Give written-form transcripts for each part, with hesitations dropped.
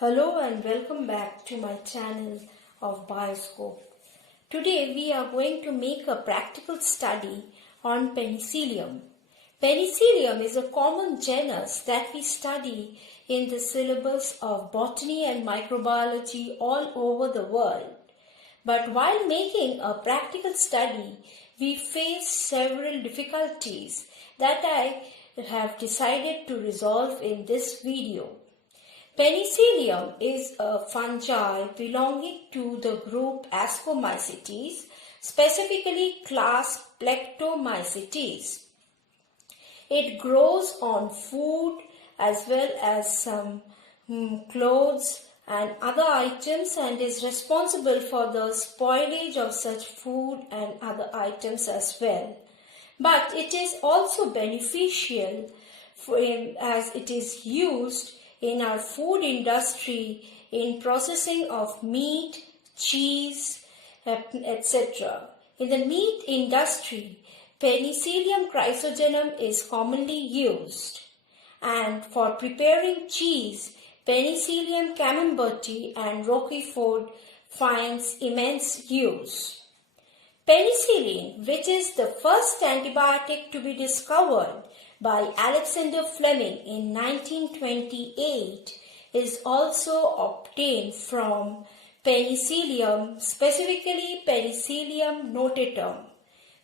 Hello and welcome back to my channel of Bioscope. Today we are going to make a practical study on Penicillium. Penicillium is a common genus that we study in the syllabus of botany and microbiology all over the world. But while making a practical study, we face several difficulties that I have decided to resolve in this video. Penicillium is a fungi belonging to the group Ascomycetes, specifically class Plectomycetes. It grows on food as well as some clothes and other items and is responsible for the spoilage of such food and other items as well. But it is also beneficial as it is used in our food industry in processing of meat, cheese, etc. In the meat industry, Penicillium chrysogenum is commonly used, and for preparing cheese, Penicillium camemberti and Roquefort finds immense use. Penicillin, which is the first antibiotic to be discovered by Alexander Fleming in 1928, is also obtained from Penicillium, specifically Penicillium notatum.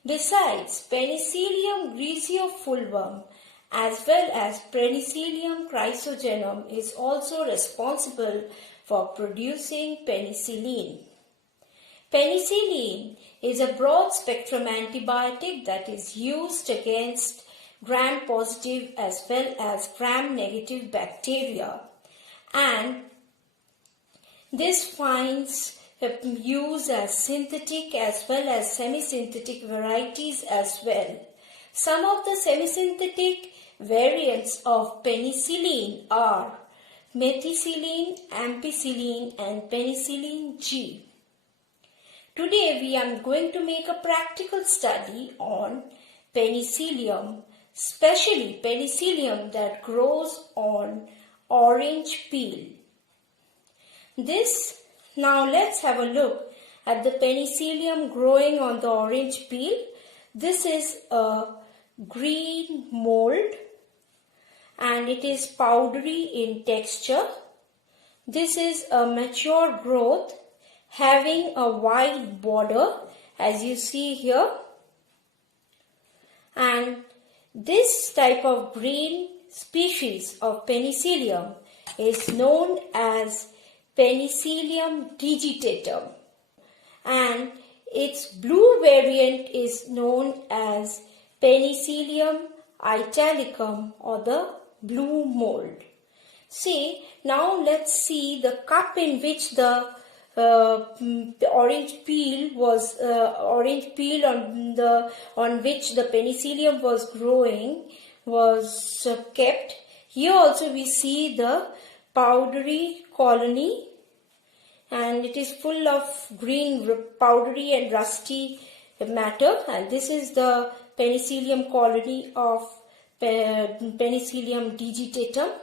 Besides, Penicillium griseofulvum as well as Penicillium chrysogenum is also responsible for producing penicillin. Penicillin is a broad-spectrum antibiotic that is used against gram-positive as well as gram-negative bacteria, and this finds use as synthetic as well as semi-synthetic varieties as well. Some of the semi-synthetic variants of penicillin are methicillin, ampicillin, and penicillin G. Today we are going to make a practical study on Penicillium, especially Penicillium that grows on orange peel. Now let's have a look at the Penicillium growing on the orange peel. This is a green mold and it is powdery in texture. This is a mature growth having a wide border as you see here, and this type of green species of Penicillium is known as Penicillium digitatum, and its blue variant is known as Penicillium italicum or the blue mold. Now let's see the cup in which the orange peel on which the Penicillium was growing was kept. Here also we see the powdery colony, and it is full of green powdery and rusty matter, and this is the Penicillium colony of Penicillium digitatum.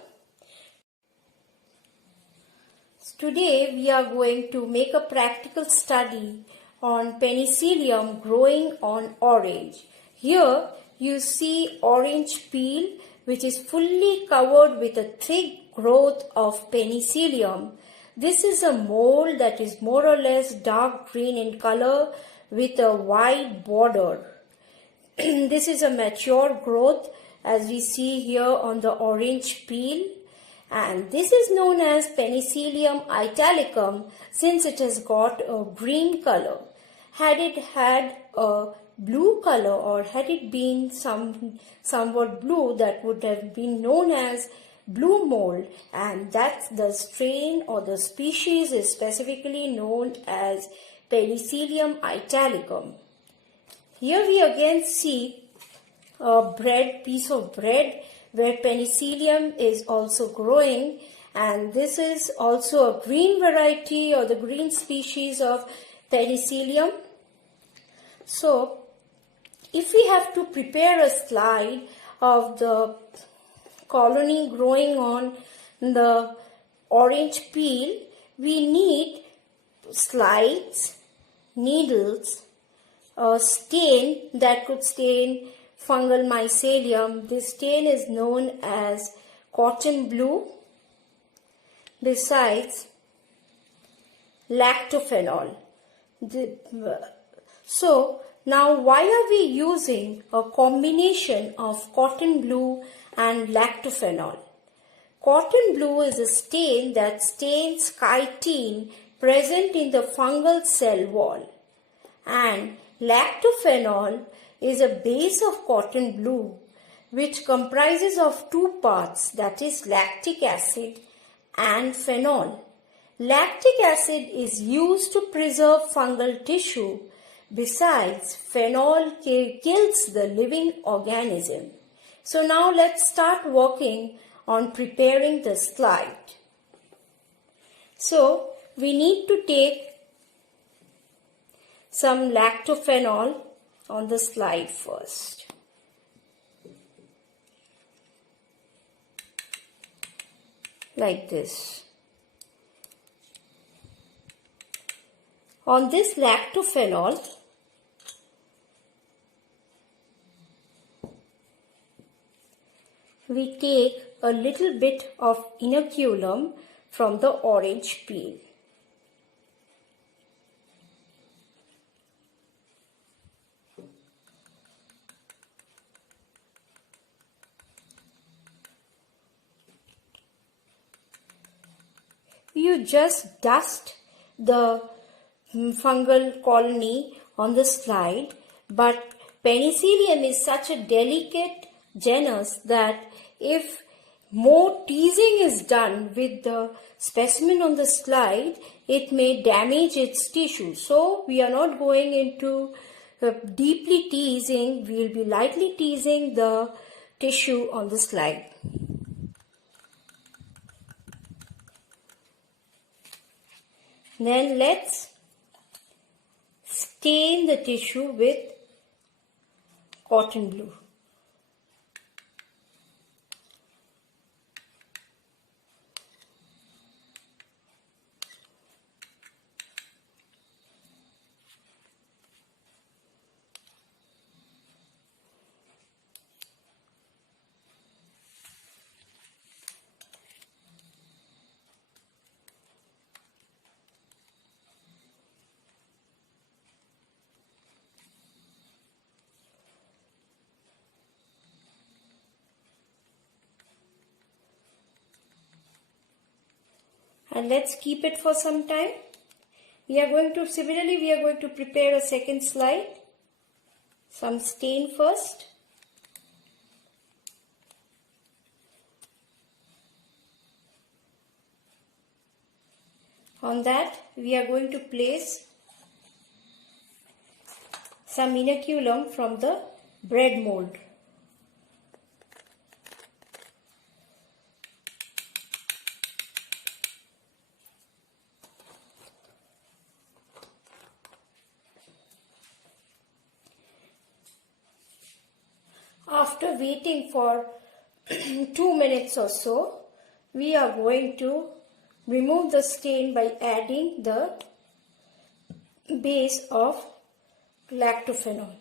Today we are going to make a practical study on Penicillium growing on orange. Here you see orange peel which is fully covered with a thick growth of Penicillium. This is a mold that is more or less dark green in color with a wide border. This is a mature growth as we see here on the orange peel. And this is known as Penicillium italicum since it has got a green color. Had it had a blue color or had it been somewhat blue, that would have been known as blue mold, and that's the strain or the species is specifically known as Penicillium italicum. Here we again see a piece of bread where Penicillium is also growing, and this is also a green variety or the green species of Penicillium. So if we have to prepare a slide of the colony growing on the orange peel, we need slides, needles, a stain that could stain fungal mycelium. This stain is known as cotton blue. Besides, lactophenol. So now why are we using a combination of cotton blue and lactophenol? Cotton blue is a stain that stains chitin present in the fungal cell wall, and lactophenol is a base of cotton blue which comprises of two parts, that is lactic acid and phenol. Lactic acid is used to preserve fungal tissue. Besides, phenol kills the living organism. So now let's start working on preparing the slide. So we need to take some lactophenol on the slide first. Like this. On this lactophenol, we take a little bit of inoculum from the orange peel. You just dust the fungal colony on the slide, but Penicillium is such a delicate genus that if more teasing is done with the specimen on the slide, it may damage its tissue. So we are not going into deeply teasing, we will be lightly teasing the tissue on the slide. Then let's stain the tissue with cotton blue. And let's keep it for some time. Similarly, we are going to prepare a second slide. Some stain first. On that, we are going to place some inoculum from the bread mold. After waiting for 2 minutes or so, we are going to remove the stain by adding the base of lactophenol.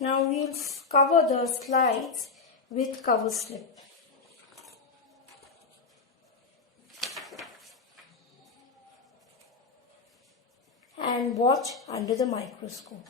Now we will cover the slides with cover slip. And watch under the microscope.